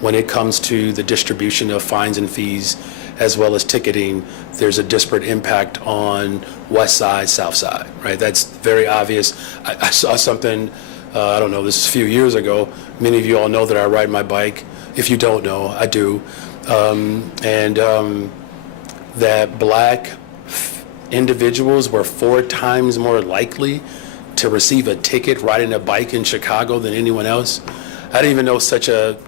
when it comes to the distribution of fines and fees as well as ticketing, there's a disparate impact on west side, south side, right? That's very obvious. I saw something, I don't know, this is a few years ago. Many of you all know that I ride my bike. If you don't know, I do. That black individuals were 4 times more likely to receive a ticket riding a bike in Chicago than anyone else. I didn't even know such a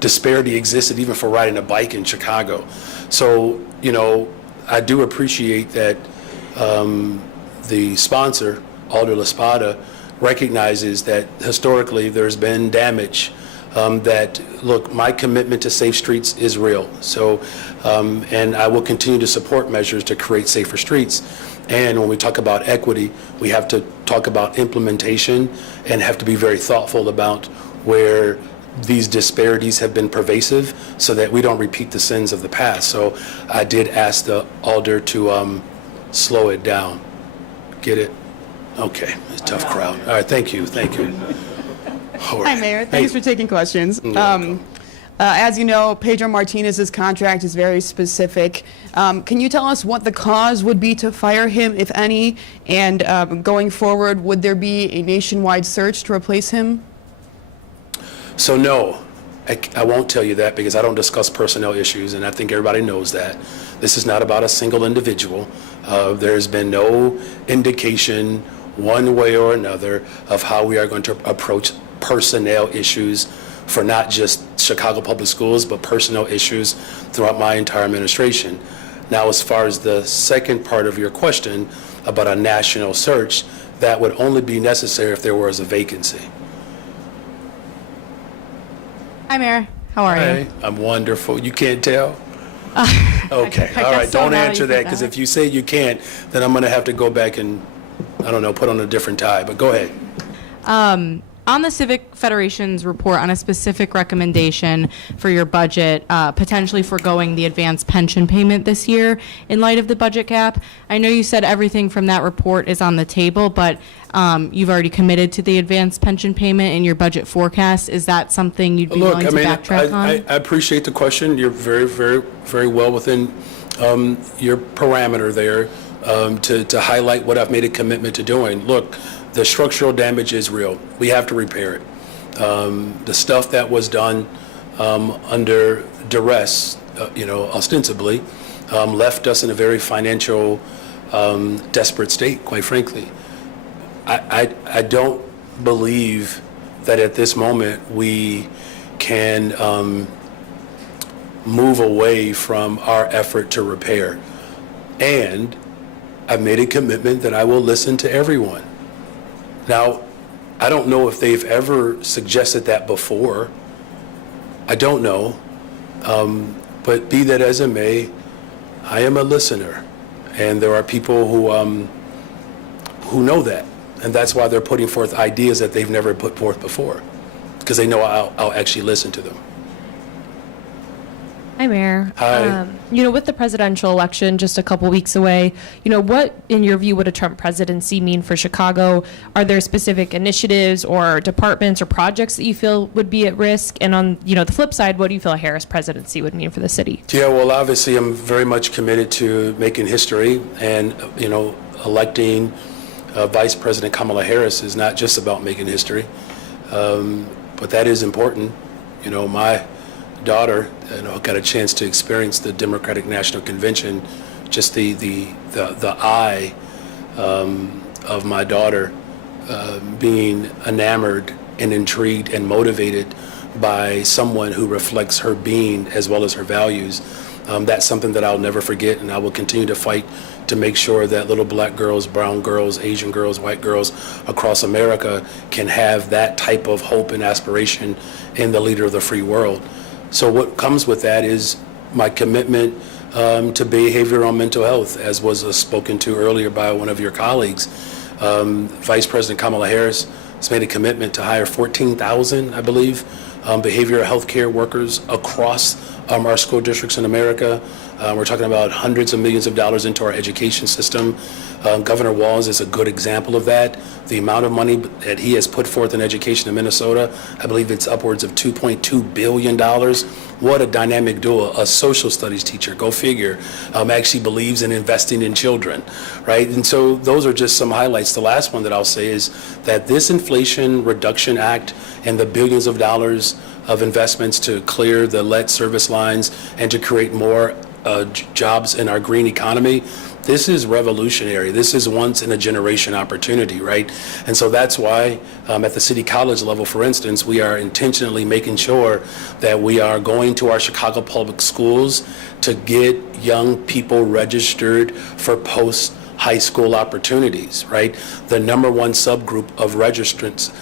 disparity existed even for riding a bike in Chicago. So, you know, I do appreciate that the sponsor, Alder LaSpada, recognizes that historically there's been damage, that, look, my commitment to safe streets is real. So, and I will continue to support measures to create safer streets. And when we talk about equity, we have to talk about implementation and have to be very thoughtful about where these disparities have been pervasive so that we don't repeat the sins of the past. So I did ask the Alder to slow it down. Get it? Okay, it's a tough crowd. All right, thank you, thank you. Right. Hi, Mayor. Thanks for taking questions. As you know, Pedro Martinez's contract is very specific. Can you tell us what the cause would be to fire him, if any? And going forward, would there be a nationwide search to replace him? So no, I won't tell you that because I don't discuss personnel issues, and I think everybody knows that. This is not about a single individual. There's been no indication one way or another of how we are going to approach personnel issues for not just Chicago Public Schools, but personnel issues throughout my entire administration. Now, as far as the second part of your question about a national search, that would only be necessary if there was a vacancy. Hi, Mayor. How are you? I'm wonderful. You can't tell? Okay. I All right. so Don't now answer you that, said because that. if you say you can't, then I'm going to have to go back and, I don't know, put on a different tie. But go ahead. On the Civic Federation's report on a specific recommendation for your budget, potentially foregoing the advanced pension payment this year in light of the budget cap, I know you said everything from that report is on the table, but you've already committed to the advanced pension payment in your budget forecast. Is that something you'd be willing to backtrack on? I appreciate the question. You're very, very, very well within your parameter there to highlight what I've made a commitment to doing. Look, the structural damage is real. We have to repair it. The stuff that was done under duress, ostensibly, left us in a very financial, desperate state, quite frankly. I don't believe that at this moment we can move away from our effort to repair. And I've made a commitment that I will listen to everyone. Now, I don't know if they've ever suggested that before. I don't know. But be that as it may, I am a listener. And there are people who know that. And that's why they're putting forth ideas that they've never put forth before, because they know I'll actually listen to them. Hi, Mayor. Hi. With the presidential election just a couple weeks away, what, in your view, would a Trump presidency mean for Chicago? Are there specific initiatives or departments or projects that you feel would be at risk? And on, the flip side, what do you feel a Harris presidency would mean for the city? Yeah, well, obviously, I'm very much committed to making history, and, electing Vice President Kamala Harris is not just about making history, but that is important. My daughter, got a chance to experience the Democratic National Convention. Just the eye of my daughter being enamored and intrigued and motivated by someone who reflects her being as well as her values. That's something that I'll never forget, and I will continue to fight to make sure that little black girls, brown girls, Asian girls, white girls across America can have that type of hope and aspiration in the leader of the free world. So what comes with that is my commitment to behavioral and mental health, as was spoken to earlier by one of your colleagues. Vice President Kamala Harris has made a commitment to hire 14,000, I believe, behavioral health care workers across our school districts in America. We're talking about hundreds of millions of dollars into our education system. Governor Walz is a good example of that. The amount of money that he has put forth in education in Minnesota, I believe it's upwards of $2.2 billion. What a dynamic duo. A social studies teacher, go figure, actually believes in investing in children, right? And so those are just some highlights. The last one that I'll say is that this Inflation Reduction Act and the billions of dollars of investments to clear the lead service lines and to create more jobs in our green economy, this is revolutionary. This is once in a generation opportunity, right? And so that's why at the city college level, for instance, we are intentionally making sure that we are going to our Chicago public schools to get young people registered for post-high school opportunities, right? The number one subgroup of registrants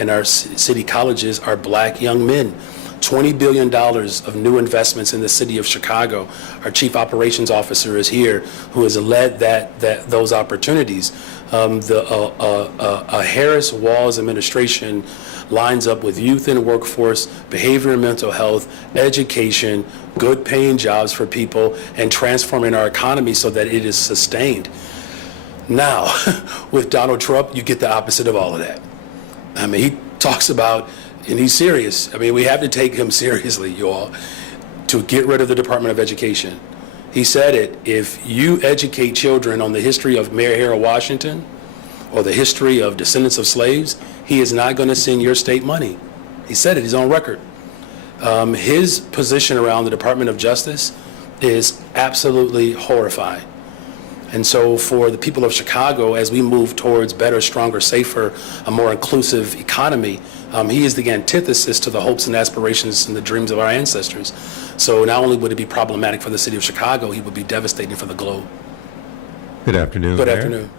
in our city colleges are Black young men. $20 billion of new investments in the city of Chicago. Our chief operations officer is here, who has led those opportunities. A Harris Walls administration lines up with youth and workforce, behavior and mental health, education, good paying jobs for people, and transforming our economy so that it is sustained. Now, with Donald Trump, you get the opposite of all of that. I mean, he talks about, and he's serious. I mean, we have to take him seriously, you all, to get rid of the Department of Education. He said it, if you educate children on the history of Mayor Harold Washington or the history of descendants of slaves, he is not going to send your state money. He said it, he's on record. His position around the Department of Justice is absolutely horrifying. And so for the people of Chicago, as we move towards better, stronger, safer, a more inclusive economy, he is the antithesis to the hopes and aspirations and the dreams of our ancestors. So not only would it be problematic for the city of Chicago, he would be devastating for the globe. Good afternoon, Good Mayor. afternoon.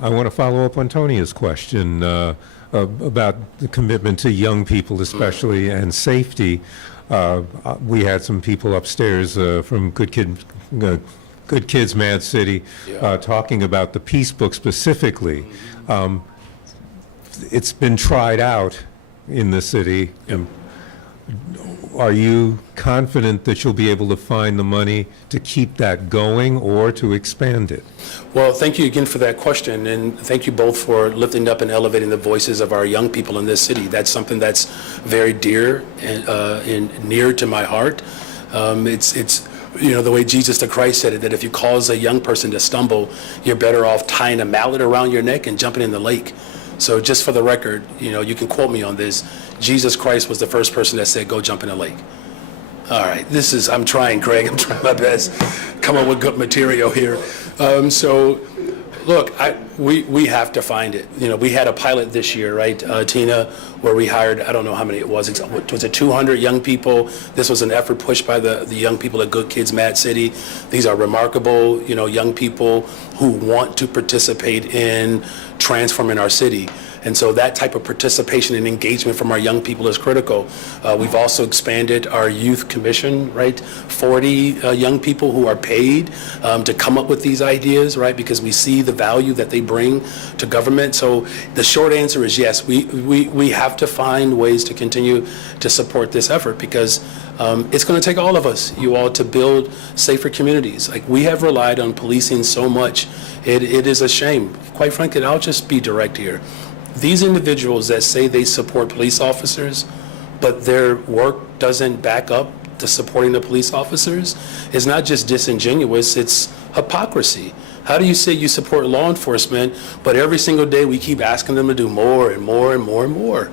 I want to follow up on Tonia's question about the commitment to young people especially and safety. We had some people upstairs from Good Kids Mad City talking about the Peace Book specifically. It's been tried out in the city. Are you confident that you'll be able to find the money to keep that going or to expand it? Well, thank you again for that question, and thank you both for lifting up and elevating the voices of our young people in this city. That's something that's very dear and near to my heart. It's you know, the way Jesus the Christ said it, that if you cause a young person to stumble, you're better off tying a mallet around your neck and jumping in the lake. So just for the record, you know, you can quote me on this. Jesus Christ was the first person that said, go jump in a lake. All right, I'm trying, Greg. I'm trying my best. Come up with good material here. So, look, we have to find it. You know, we had a pilot this year, right, Tina, where we hired, I don't know how many it was. Was it 200 young people? This was an effort pushed by the young people at Good Kids Mad City. These are remarkable, you know, young people who want to participate in transforming our city. And so that type of participation and engagement from our young people is critical. We've also expanded our youth commission, right? 40 young people who are paid to come up with these ideas, right? Because we see the value that they bring to government. So the short answer is yes, we have to find ways to continue to support this effort because it's going to take all of us, you all, to build safer communities. Like, we have relied on policing so much. It is a shame. Quite frankly, I'll just be direct here. These individuals that say they support police officers, but their work doesn't back up the supporting the police officers, is not just disingenuous, it's hypocrisy. How do you say you support law enforcement, but every single day we keep asking them to do more and more and more and more?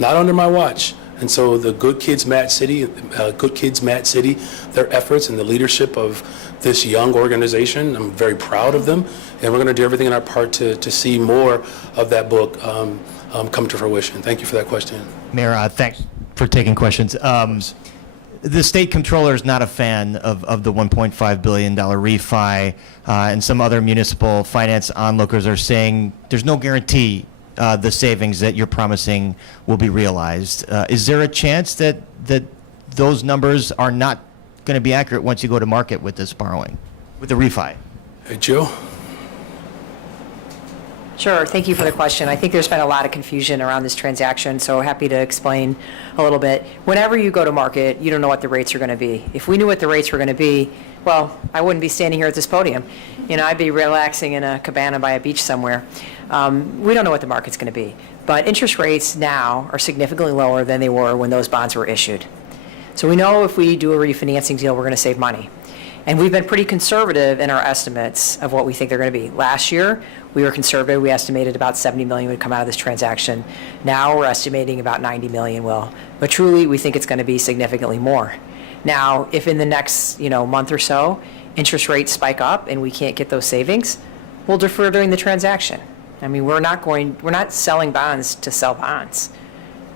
Not under my watch. And so the Good Kids Mad City, their efforts and the leadership of this young organization, I'm very proud of them, and we're going to do everything in our part to see more of that book come to fruition. Thank you for that question. Mayor, thanks for taking questions. The state comptroller is not a fan of the $1.5 billion refi, and some other municipal finance onlookers are saying there's no guarantee the savings that you're promising will be realized. Is there a chance that those numbers are not going to be accurate once you go to market with this borrowing, with the refi? Hey, Jill? Sure. Thank you for the question. I think there's been a lot of confusion around this transaction, so happy to explain a little bit. Whenever you go to market, you don't know what the rates are going to be. If we knew what the rates were going to be, well, I wouldn't be standing here at this podium. I'd be relaxing in a cabana by a beach somewhere. We don't know what the market's going to be, but interest rates now are significantly lower than they were when those bonds were issued. So we know if we do a refinancing deal, we're going to save money. And we've been pretty conservative in our estimates of what we think they're going to be. Last year, we were conservative. We estimated about $70 million would come out of this transaction. Now we're estimating about $90 million will. But truly, we think it's going to be significantly more. Now, if in the next month or so, interest rates spike up and we can't get those savings, we'll defer during the transaction. I mean, we're not selling bonds to sell bonds.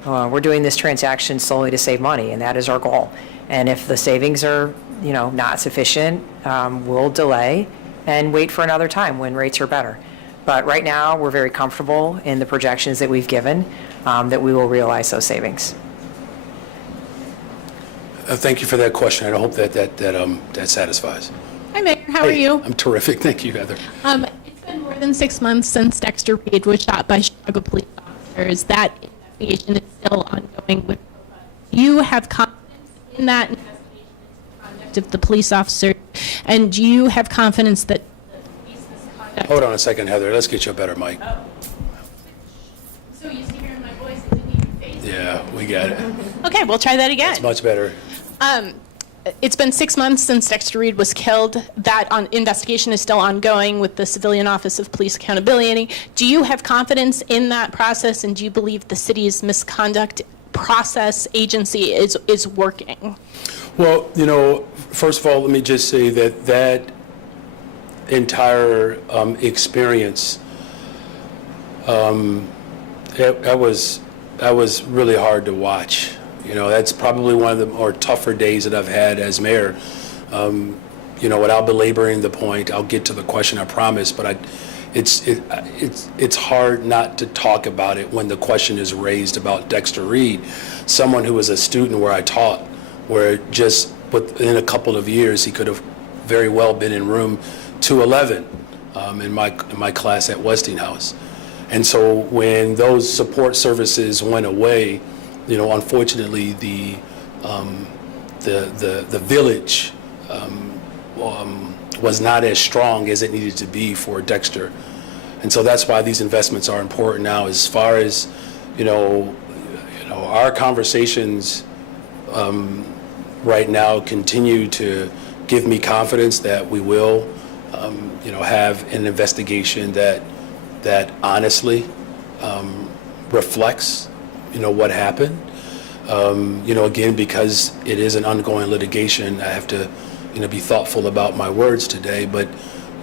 We're doing this transaction solely to save money, and that is our goal. And if the savings are not sufficient, we'll delay and wait for another time when rates are better. But right now, we're very comfortable in the projections that we've given that we will realize those savings. Thank you for that question, and I hope that satisfies. Hi, Mayor. How are Hey, you? I'm terrific. Thank you, Heather. It's been more than 6 months since Dexter Reed was shot by Chicago police officers. That investigation is still ongoing. Do you have confidence in that investigation into the conduct of the police officer? And do you have confidence that the police misconduct... Hold on a second, Heather. Let's get you a better mic. So you see hearing my voice and didn't even face it? Yeah, we got it. Okay, we'll try that again. It's much better. It's been 6 months since Dexter Reed was killed. That investigation is still ongoing with the Civilian Office of Police Accountability. Do you have confidence in that process, and do you believe the city's misconduct process agency is working? Well, first of all, let me just say that entire experience, that was really hard to watch. That's probably one of the more tougher days that I've had as mayor. Without belaboring the point, I'll get to the question, I promise, but it's hard not to talk about it when the question is raised about Dexter Reed, someone who was a student where I taught, where just within a couple of years, he could have very well been in room 211 in my class at Westinghouse. And so when those support services went away, unfortunately, the village was not as strong as it needed to be for Dexter, and so that's why these investments are important now. As far as our conversations right now continue to give me confidence that we will, have an investigation that honestly reflects what happened. Again, because it is an ongoing litigation, I have to, be thoughtful about my words today. But,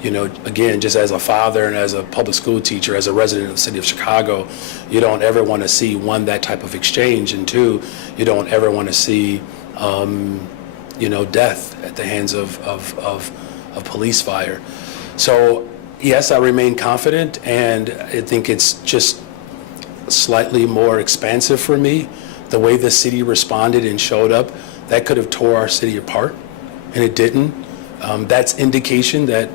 again, just as a father and as a public school teacher, as a resident of the city of Chicago, you don't ever want to see, one, that type of exchange, and two, you don't ever want to see, death at the hands of police fire. So, yes, I remain confident, and I think it's just slightly more expansive for me. The way the city responded and showed up, that could have tore our city apart, and it didn't. That's indication that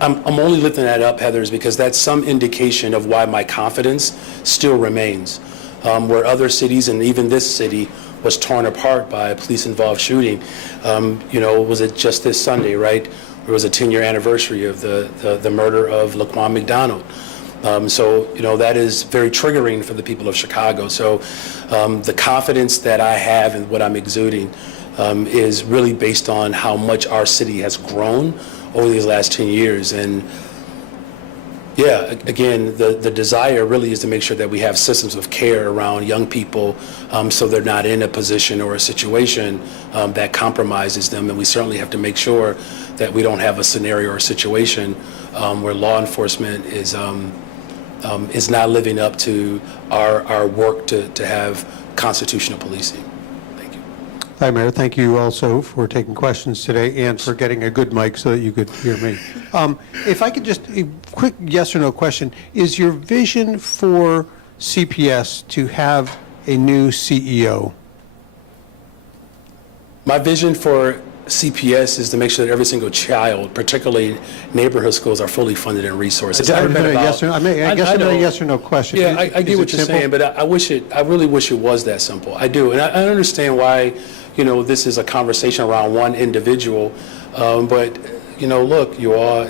I'm only lifting that up, Heather, is because that's some indication of why my confidence still remains. Where other cities, and even this city, was torn apart by a police-involved shooting. Was it just this Sunday, right? There was a 10-year anniversary of the murder of Laquan McDonald. So that is very triggering for the people of Chicago. So the confidence that I have in what I'm exuding is really based on how much our city has grown over these last 10 years. And yeah, again, the desire really is to make sure that we have systems of care around young people so they're not in a position or a situation that compromises them. And we certainly have to make sure that we don't have a scenario or a situation where law enforcement is not living up to our work to have constitutional policing. Thank you. Hi, Mayor. Thank you also for taking questions today and for getting a good mic so that you could hear me. If I could just, a quick yes or no question. Is your vision for CPS to have a new CEO? My vision for CPS is to make sure that every single child, particularly neighborhood schools, are fully funded and resourced. It's never been about- I guess I meant a yes or no question. Yeah, I Is get it what you're simple? saying, but I really wish it was that simple. I do, and I understand why, this is a conversation around one individual. But, look, you all,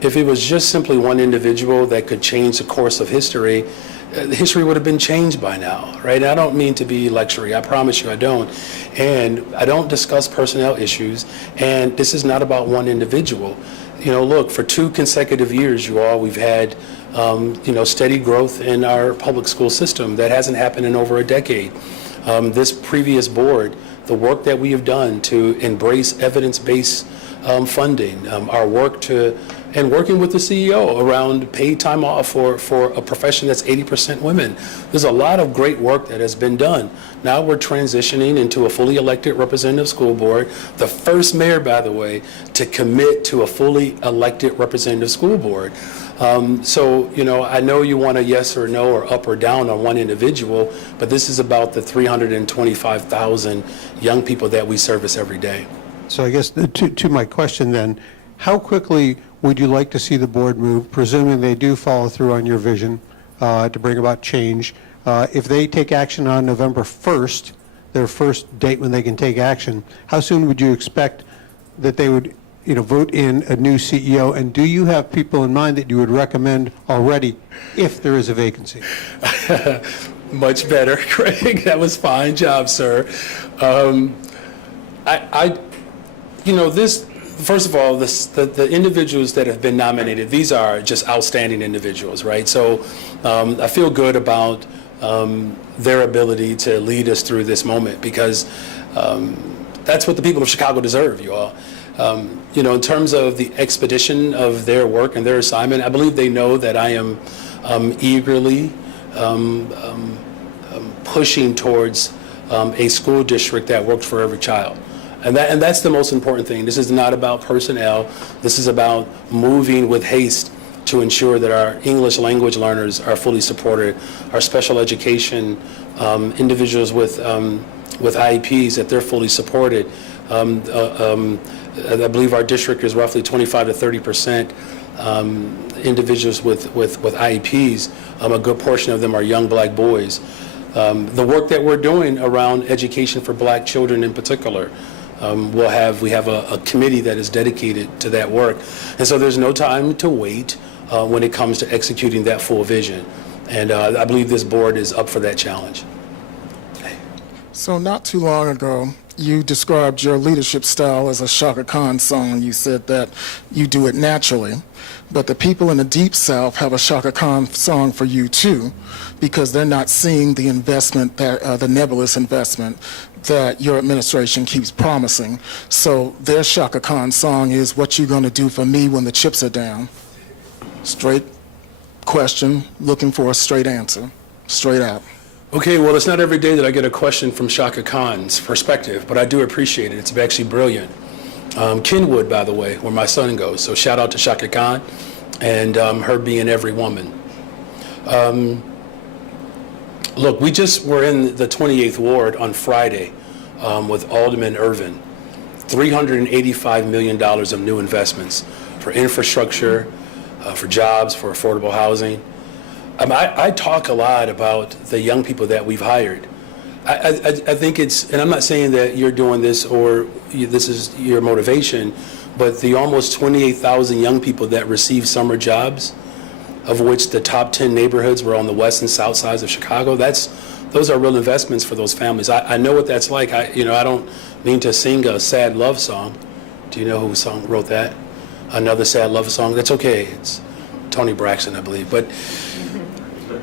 if it was just simply one individual that could change the course of history, history would have been changed by now, right? I don't mean to be lecturing. I promise you I don't. And I don't discuss personnel issues. And this is not about one individual. Look, for 2 consecutive years, you all, we've had, steady growth in our public school system. That hasn't happened in over a decade. This previous board, the work that we have done to embrace evidence-based funding, our work and working with the CEO around paid time off for a profession that's 80% women. There's a lot of great work that has been done. Now we're transitioning into a fully elected representative school board, the first mayor, by the way, to commit to a fully elected representative school board. So, I know you want a yes or no or up or down on one individual, but this is about the 325,000 young people that we service every day. So I guess to my question then, how quickly would you like to see the board move, presuming they do follow through on your vision to bring about change? If they take action on November 1st, their first date when they can take action, how soon would you expect that they would vote in a new CEO? And do you have people in mind that you would recommend already if there is a vacancy? Much better, Craig. That was fine job, sir. First of all, the individuals that have been nominated, these are just outstanding individuals, right? So I feel good about their ability to lead us through this moment, because that's what the people of Chicago deserve, you all. In terms of the expedition of their work and their assignment, I believe they know that I am eagerly pushing towards a school district that worked for every child. And that's the most important thing. This is not about personnel. This is about moving with haste to ensure that our English language learners are fully supported, our special education individuals with IEPs, that they're fully supported. I believe our district is roughly 25 to 30% individuals with IEPs. A good portion of them are young black boys. The work that we're doing around education for black children in particular, we have a committee that is dedicated to that work. And so there's no time to wait when it comes to executing that full vision. And I believe this board is up for that challenge. So not too long ago, you described your leadership style as a Shaka Khan song. You said that you do it naturally. But the people in the Deep South have a Shaka Khan song for you too, because they're not seeing the investment, the nebulous investment that your administration keeps promising. So their Shaka Khan song is, "What you gonna do for me when the chips are down?" Straight question, looking for a straight answer, straight out. Okay, well, it's not every day that I get a question from Shaka Khan's perspective, but I do appreciate it. It's actually brilliant. Kenwood, by the way, where my son goes. So shout out to Shaka Khan and her being every woman. Look, we just were in the 28th Ward on Friday with Alderman Irvin. $385 million of new investments for infrastructure, for jobs, for affordable housing. I talk a lot about the young people that we've hired. I think it's, and I'm not saying that you're doing this or this is your motivation, but the almost 28,000 young people that receive summer jobs, of which the top 10 neighborhoods were on the west and south sides of Chicago, those are real investments for those families. I know what that's like. I don't mean to sing a sad love song. Do you know who wrote that? Another sad love song? That's okay. It's Tony Braxton, I believe. But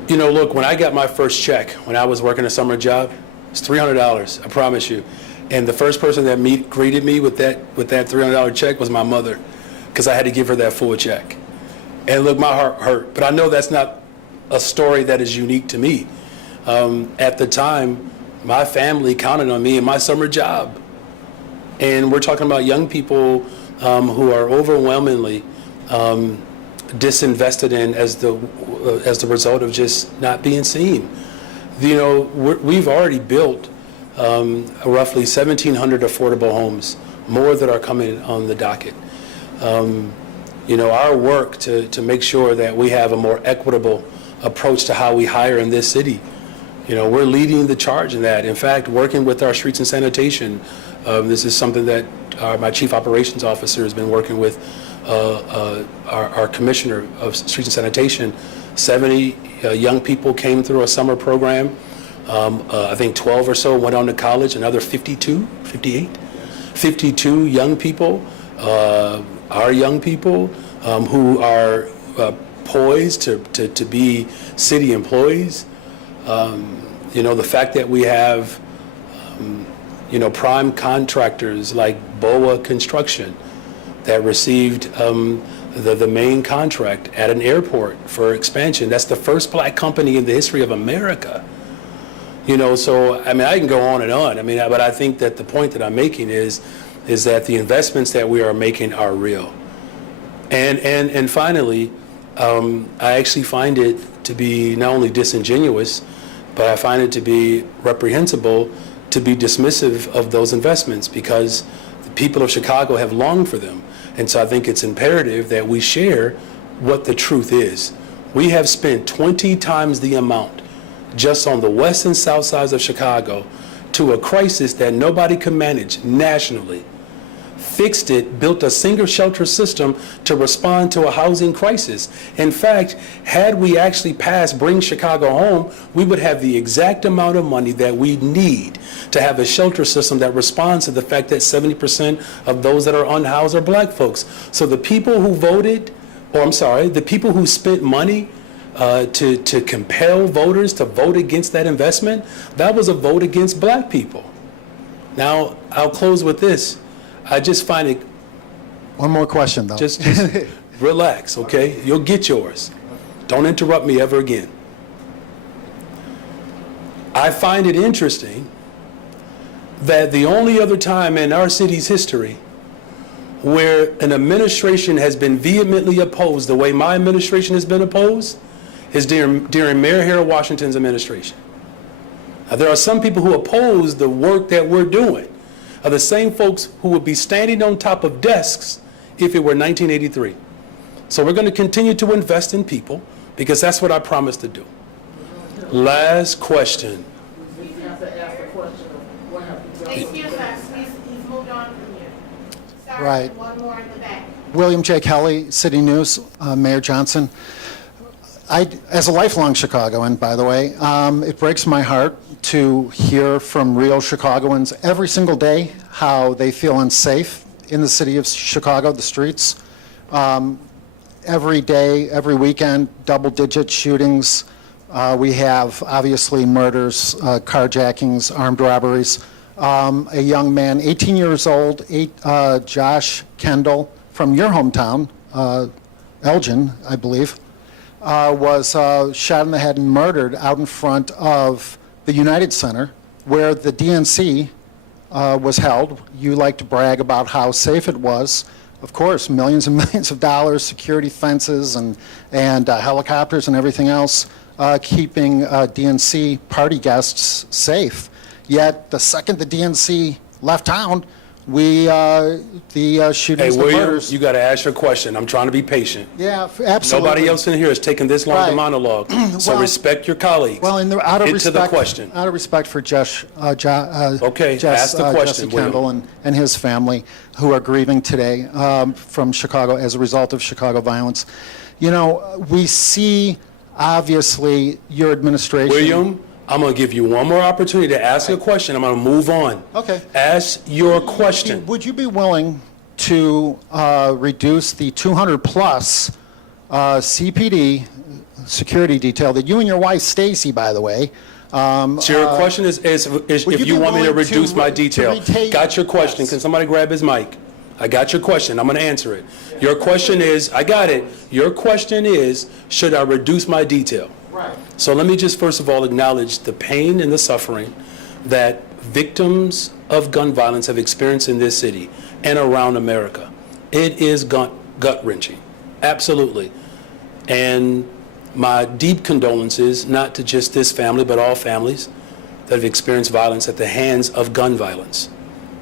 look, when I got my first check, when I was working a summer job, it's $300, I promise you. And the first person that greeted me with that $300 check was my mother, because I had to give her that full check. And look, my heart hurt. But I know that's not a story that is unique to me. At the time, my family counted on me in my summer job. And we're talking about young people who are overwhelmingly disinvested in as the result of just not being seen. We've already built roughly 1,700 affordable homes, more that are coming on the docket. Our work to make sure that we have a more equitable approach to how we hire in this city. we're leading the charge in that. In fact, working with our streets and sanitation, this is something that my chief operations officer has been working with our commissioner of streets and sanitation. 70 young people came through a summer program. I think 12 or so went on to college, another 52 young people, our young people who are poised to be city employees. The fact that we have, prime contractors like BOA Construction that received the main contract at an airport for expansion. That's the first black company in the history of America. So, I can go on and on. But I think that the point that I'm making is that the investments that we are making are real. And finally, I actually find it to be not only disingenuous, but I find it to be reprehensible to be dismissive of those investments, because the people of Chicago have longed for them. And so I think it's imperative that we share what the truth is. We have spent 20 times the amount just on the west and south sides of Chicago to a crisis that nobody could manage nationally. Fixed it, built a single shelter system to respond to a housing crisis. In fact, had we actually passed Bring Chicago Home, we would have the exact amount of money that we need to have a shelter system that responds to the fact that 70% of those that are unhoused are black folks. So the people who the people who spent money to compel voters to vote against that investment, that was a vote against black people. Now, I'll close with this. I just find it... One more question, though. Just relax, okay? You'll get yours. Don't interrupt me ever again. I find it interesting that the only other time in our city's history where an administration has been vehemently opposed the way my administration has been opposed is during Mayor Harold Washington's administration. Now, there are some people who oppose the work that we're doing, are the same folks who would be standing on top of desks if it were 1983. So we're going to continue to invest in people because that's what I promised to do. Last question. Excuse us, he's moved on from you. Sorry, Right. one more in the back. William J. Kelly, City News, Mayor Johnson. As a lifelong Chicagoan, by the way, it breaks my heart to hear from real Chicagoans every single day how they feel unsafe in the city of Chicago, the streets. Every day, every weekend, double-digit shootings. We have, obviously, murders, carjackings, armed robberies. A young man, 18 years old, Josh Kendall, from your hometown, Elgin, I believe, was shot in the head and murdered out in front of the United Center, where the DNC was held. You like to brag about how safe it was. Of course, millions and millions of dollars, security fences and helicopters and everything else, keeping DNC party guests safe. Yet, the second the DNC left town, the shootings, Hey, the William, murders. you got to ask your question. I'm trying to be patient. Yeah, absolutely. Nobody else in here is taking this long to Right. monologue. So Well- respect your colleagues. Well, Get to the question. out of respect for Jess, Okay, ask the question, Jesse Kendall and his family, who are grieving today from Chicago as a result of Chicago violence. We see, obviously, your administration. William, I'm going to give you one more opportunity to ask a question. I'm going to move on. Okay. Ask your question. Would you be willing to reduce the 200-plus CPD security detail that you and your wife, Stacy, by the way? So your question is if you you be want me to willing to reduce my to detail. retain- Got your question. Yes. Can somebody grab his mic? I got your question. I'm going to answer it. Your question is, I got it. Your question is, should I reduce my detail? Right. So let me just first of all acknowledge the pain and the suffering that victims of gun violence have experienced in this city and around America. It is gut-wrenching, absolutely. And my deep condolences, not to just this family, but all families that have experienced violence at the hands of gun violence.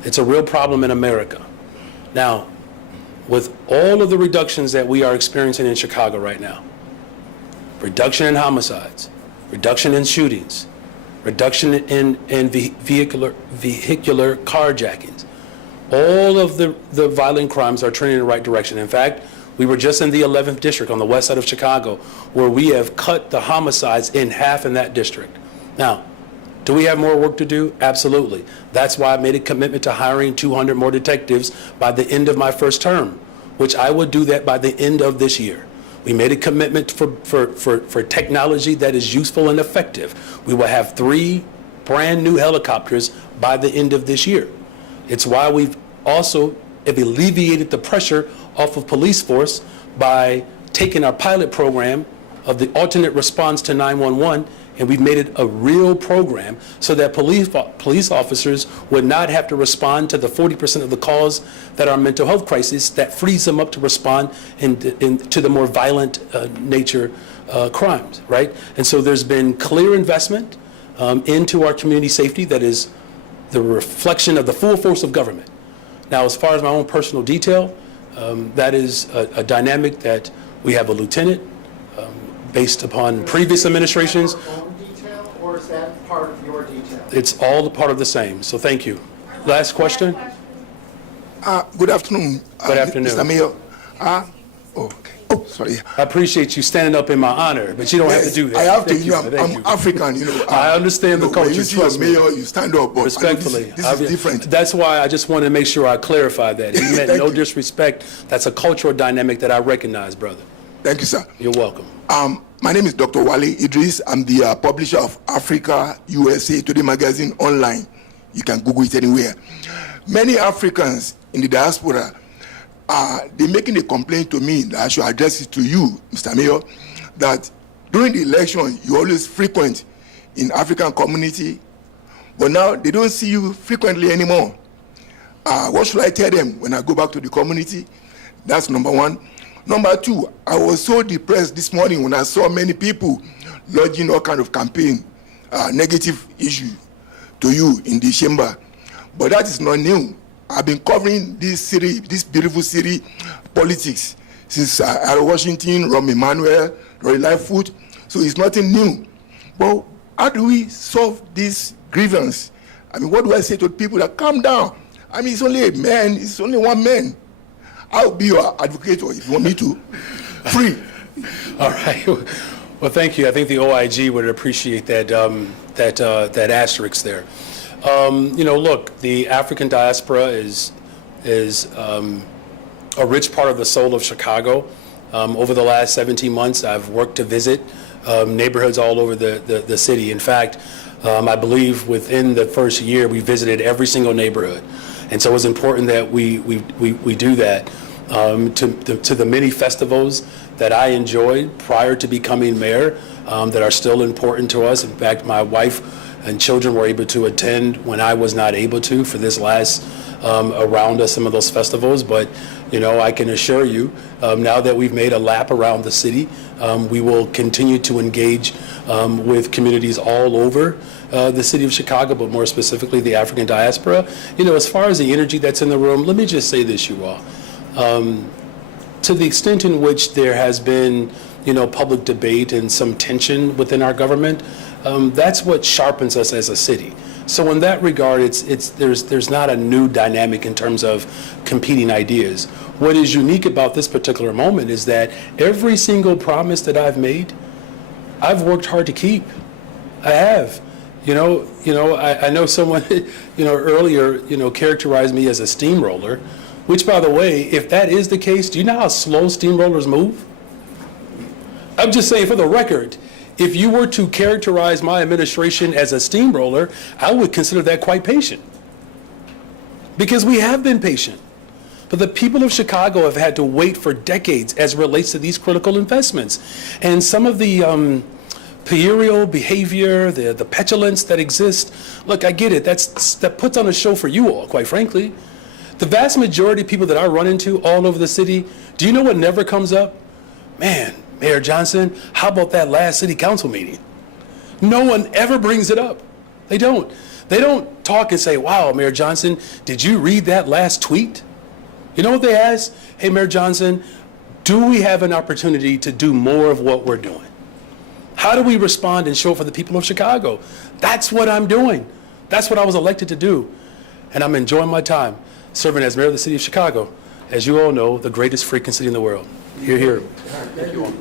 It's a real problem in America. Now, with all of the reductions that we are experiencing in Chicago right now, reduction in homicides, reduction in shootings, reduction in vehicular carjackings. All of the violent crimes are trending in the right direction. In fact, we were just in the 11th district on the west side of Chicago, where we have cut the homicides in half in that district. Now, do we have more work to do? Absolutely. That's why I made a commitment to hiring 200 more detectives by the end of my first term, which I would do that by the end of this year. We made a commitment for technology that is useful and effective. We will have 3 brand new helicopters by the end of this year. It's why we've also alleviated the pressure off of police force by taking our pilot program of the alternate response to 911, and we've made it a real program so that police officers would not have to respond to the 40% of the calls that are mental health crises. That frees them up to respond to the more violent nature crimes, right? And so there's been clear investment into our community safety that is the reflection of the full force of government. Now, as far as my own personal detail, that is a dynamic that we have a lieutenant based upon previous administrations. Detail, or is that part of your detail? It's all a part of the same, so thank you. Last question? Good afternoon. Good afternoon. Mr. Mayor. Okay. Oh, sorry. I appreciate you standing up in my honor, but you don't have to do that. I have to. Thank You know, thank I'm African. You know. I understand the culture. When you see Trust your me. mayor, you stand up. But Respectfully. this is different. That's why I just wanted to make sure I clarify that. He meant Thank no you. disrespect. That's a cultural dynamic that I recognize, brother. Thank you, sir. You're welcome. My name is Dr. Wale Idris. I'm the publisher of Africa USA Today magazine online. You can Google it anywhere. Many Africans in the diaspora, they're making a complaint to me that I should address it to you, Mr. Mayor, that during the election, you always frequent in African community, but now they don't see you frequently anymore. What should I tell them when I go back to the community? That's number one. Number two, I was so depressed this morning when I saw many people lodging all kind of campaign, negative issue to you in the chamber. But that is not new. I've been covering this city, this beautiful city politics since Harold Washington, Ron Emanuel, Roy Lightfoot. So it's nothing new. But how do we solve this grievance? I mean, what do I say to people that calm down? I mean, it's only a man, it's only one man. I'll be your advocate if you want me to. Free. All right. Well, thank you. I think the OIG would appreciate that asterisk there. Look, the African diaspora is a rich part of the soul of Chicago. Over the last 17 months, I've worked to visit neighborhoods all over the city. In fact, I believe within the first year, we visited every single neighborhood. And so it's important that we do that. To the many festivals that I enjoyed prior to becoming mayor that are still important to us. In fact, my wife and children were able to attend when I was not able to for this last round of some of those festivals. But, I can assure you, now that we've made a lap around the city, we will continue to engage with communities all over the city of Chicago, but more specifically the African diaspora. As far as the energy that's in the room, let me just say this, you all. To the extent in which there has been, public debate and some tension within our government, that's what sharpens us as a city. So in that regard, there's not a new dynamic in terms of competing ideas. What is unique about this particular moment is that every single promise that I've made, I've worked hard to keep. I have. I know someone, earlier, characterized me as a steamroller, which, by the way, if that is the case, do you know how slow steamrollers move? I'm just saying, for the record, if you were to characterize my administration as a steamroller, I would consider that quite patient. Because we have been patient. But the people of Chicago have had to wait for decades as it relates to these critical investments. And some of the puerile behavior, the petulance that exists, look, I get it. That puts on a show for you all, quite frankly. The vast majority of people that I run into all over the city, do you know what never comes up? Man, Mayor Johnson, how about that last city council meeting? No one ever brings it up. They don't. They don't talk and say, wow, Mayor Johnson, did you read that last tweet? You know what they ask? Hey, Mayor Johnson, do we have an opportunity to do more of what we're doing? How do we respond and show up for the people of Chicago? That's what I'm doing. That's what I was elected to do. And I'm enjoying my time serving as mayor of the city of Chicago. As you all know, the greatest freaking city in the world. Hear, hear. Thank you all.